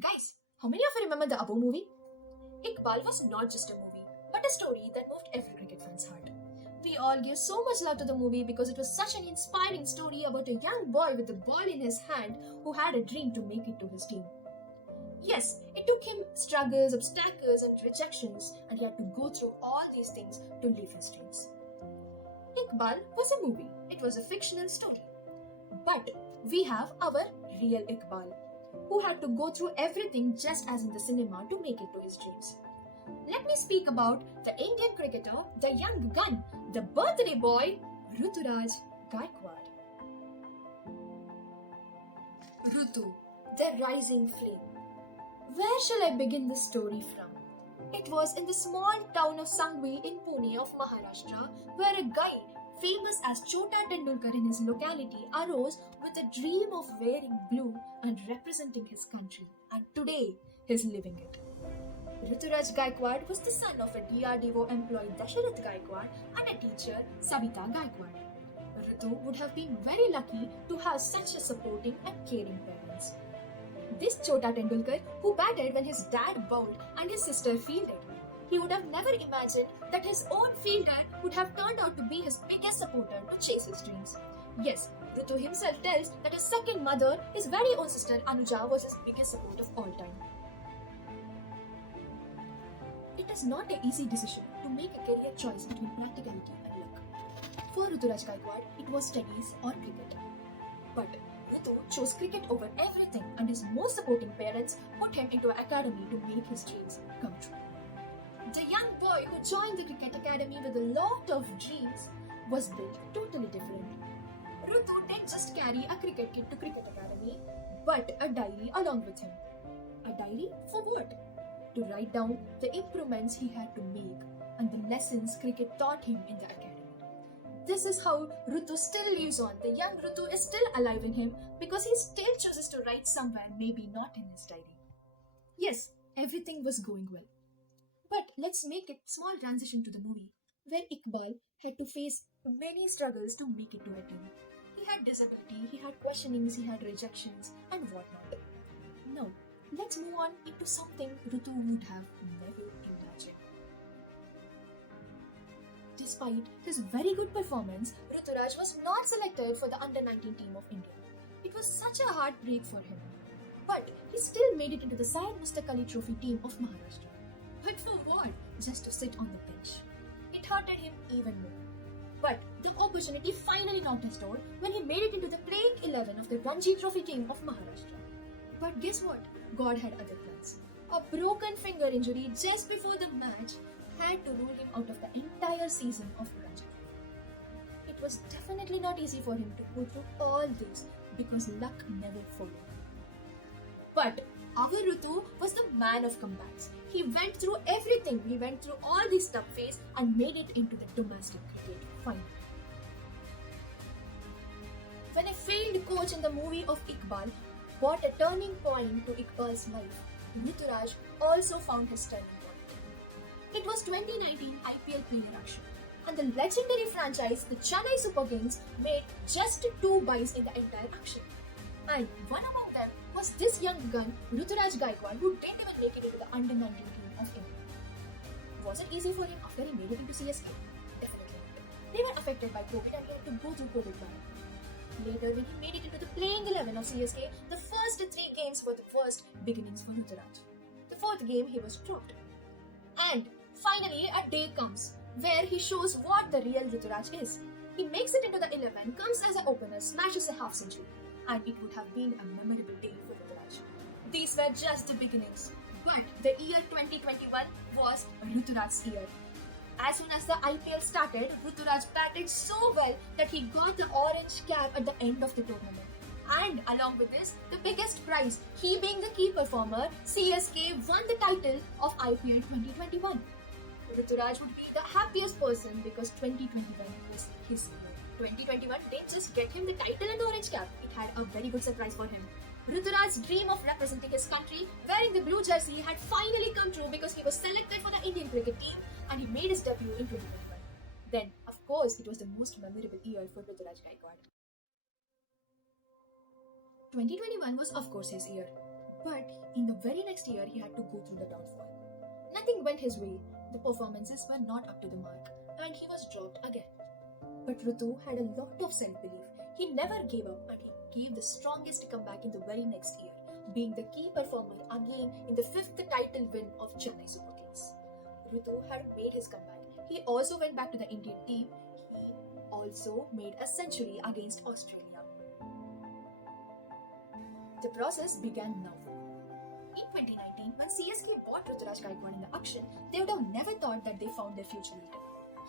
Guys, how many of you remember the above movie? Iqbal was not just a movie, but a story that moved every cricket fan's heart. We all gave so much love to the movie because it was such an inspiring story about a young boy with a ball in his hand who had a dream to make it to his team. Yes, it took him struggles, obstacles, and rejections, and he had to go through all these things to live his dreams. Iqbal was a movie, it was a fictional story. But we have our real Iqbal, who had to go through everything just as in the cinema to make it to his dreams. Let me speak about the Indian cricketer, the young gun, the birthday boy, Ruturaj Gaikwad. Rutu, the rising flame. Where shall I begin this story from? It was in the small town of Sangvi in Pune of Maharashtra, where a guy famous as Chota Tendulkar in his locality arose with a dream of wearing blue and representing his country, and today he's living it. Ruturaj Gaikwad was the son of a DRDO employee Dasharath Gaikwad and a teacher Savita Gaikwad. Rutu would have been very lucky to have such a supporting and caring parents. This Chota Tendulkar, who batted when his dad bowled and his sister fielded, he would have never imagined that his own fielder would have turned out to be his biggest supporter to chase his dreams. Yes, Rutu himself tells that his second mother, his very own sister Anuja, was his biggest support of all time. It is not an easy decision to make a career choice between practicality and luck. For Ruturaj Gaikwad, it was studies or cricket. But Rutu chose cricket over everything, and his most supporting parents put him into an academy to make his dreams come true. The young boy who joined the cricket academy with a lot of dreams was built totally different. Rutu didn't just carry a cricket kit to cricket academy, but a diary along with him. A diary for what? To write down the improvements he had to make and the lessons cricket taught him in the academy. This is how Rutu still lives on. The young Rutu is still alive in him because he still chooses to write somewhere, maybe not in his diary. Yes, everything was going well. But let's make a small transition to the movie, where Iqbal had to face many struggles to make it to a team. He had disability, he had questionings, he had rejections, and whatnot. Now, let's move on into something Rutu would have never imagined. Despite his very good performance, Ruturaj was not selected for the under-19 team of India. It was such a heartbreak for him. But he still made it into the Syed Mustaq Ali Trophy team of Maharashtra. But for what? Just to sit on the bench. It hurted him even more. But the opportunity finally knocked his door when he made it into the playing 11 of the Ranji Trophy team of Maharashtra. But guess what? God had other plans. A broken finger injury just before the match had to rule him out of the entire season of Ranji. It was definitely not easy for him to go through all this because luck never followed. But our Rutu was the man of comebacks. He went through everything. He went through all these tough phases and made it into the domestic cricket final. When a failed coach in the movie of Iqbal brought a turning point to Iqbal's life, Ruturaj also found his turning point. It was 2019 IPL player action, and the legendary franchise, the Chennai Super Kings, made just 2 buys in the entire action. And one among them was this young gun, Ruturaj Gaikwad, who didn't even make it into the under-19 team of India. Was it easy for him after he made it into CSK? Definitely not. They were affected by COVID and he had to go through COVID ban. Later, when he made it into the playing 11 of CSK, the first 3 games were the worst beginnings for Ruturaj. The 4th game, he was dropped. And finally, a day comes where he shows what the real Ruturaj is. He makes it into the 11, comes as an opener, smashes a half century, and it would have been a memorable day for Ruturaj. These were just the beginnings, but the year 2021 was Ruturaj's year. As soon as the IPL started, Ruturaj batted so well that he got the orange cap at the end of the tournament. And along with this, the biggest prize, he being the key performer, CSK won the title of IPL 2021. Ruturaj would be the happiest person because 2021 was his year. 2021 didn't just get him the title and the orange cap, it had a very good surprise for him. Ruturaj's dream of representing his country wearing the blue jersey had finally come true because he was selected for the Indian cricket team and he made his debut in 2021. Then, of course, it was the most memorable year for Ruturaj Gaikwad. 2021 was of course his year. But in the very next year, he had to go through the downfall. Nothing went his way, the performances were not up to the mark, and he was dropped again. But Rutu had a lot of self belief. He never gave up and he gave the strongest comeback in the very next year, being the key performer again in the fifth title win of Chennai Super Kings. Rutu had made his comeback. He also went back to the Indian team. He also made a century against Australia. The process began now. In 2019, when CSK bought Ruturaj Gaikwad in the auction, they would have never thought that they found their future leader.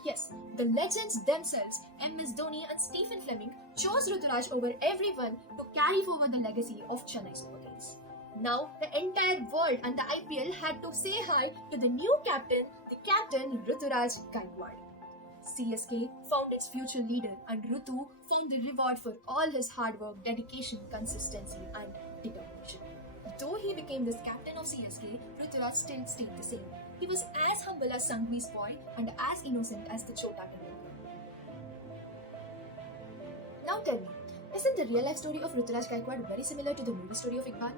Yes, the legends themselves, MS Dhoni and Stephen Fleming, chose Ruturaj over everyone to carry forward the legacy of Chennai Super Kings. Now, the entire world and the IPL had to say hi to the new captain, the captain Ruturaj Gaikwad. CSK found its future leader and Rutu found the reward for all his hard work, dedication, consistency and determination. Though he became the captain of CSK, Ruturaj still stayed the same. He was as humble as Sangvi's boy and as innocent as the Chota Tender. Now tell me, isn't the real life story of Ruturaj Gaikwad very similar to the movie story of Iqbal?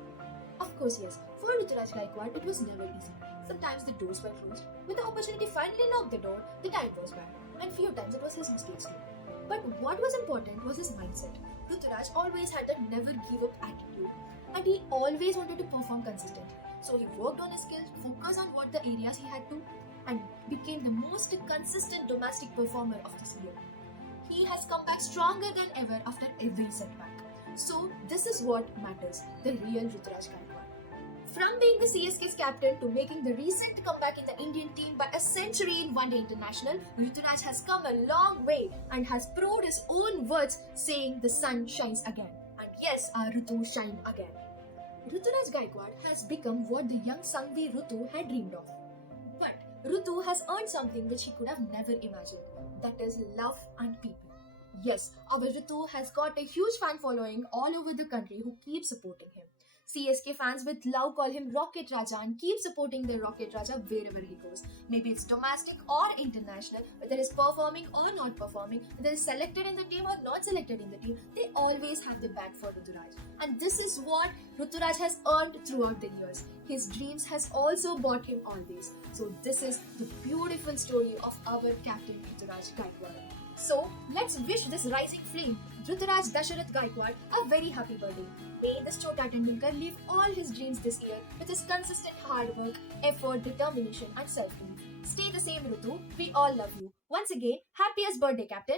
Of course, yes. For Ruturaj Gaikwad, it was never easy. Sometimes the doors were closed. When the opportunity finally knocked the door, the time was bad. And few times it was his mistakes too. But what was important was his mindset. Ruturaj always had a never give up attitude. And he always wanted to perform consistently. So he worked on his skills, focused on what the areas he had to, and became the most consistent domestic performer of this year. He has come back stronger than ever after every setback. So this is what matters, the real Ruturaj Gaikwad. From being the CSK's captain to making the recent comeback in the Indian team by a century in One Day International, Ruturaj has come a long way and has proved his own words saying the sun shines again. And yes, our Rutu shine again. Ruturaj Gaikwad has become what the young Sangvi Rutu had dreamed of. But Rutu has earned something which he could have never imagined. That is love and people. Yes, our Rutu has got a huge fan following all over the country who keep supporting him. CSK fans with love call him Rocket Raja and keep supporting the Rocket Raja wherever he goes. Maybe it's domestic or international, whether he's performing or not performing, whether he's selected in the team or not selected in the team, they always have the back for Ruturaj. And this is what Ruturaj has earned throughout the years. His dreams has also brought him always. So this is the beautiful story of our captain Ruturaj Gaikwad. So, let's wish this rising flame, Ruturaj Dasharath Gaikwad, a very happy birthday. May this Chota Tendulkar live all his dreams this year with his consistent hard work, effort, determination and self-belief. Stay the same, Rutu. We all love you. Once again, happiest birthday, Captain.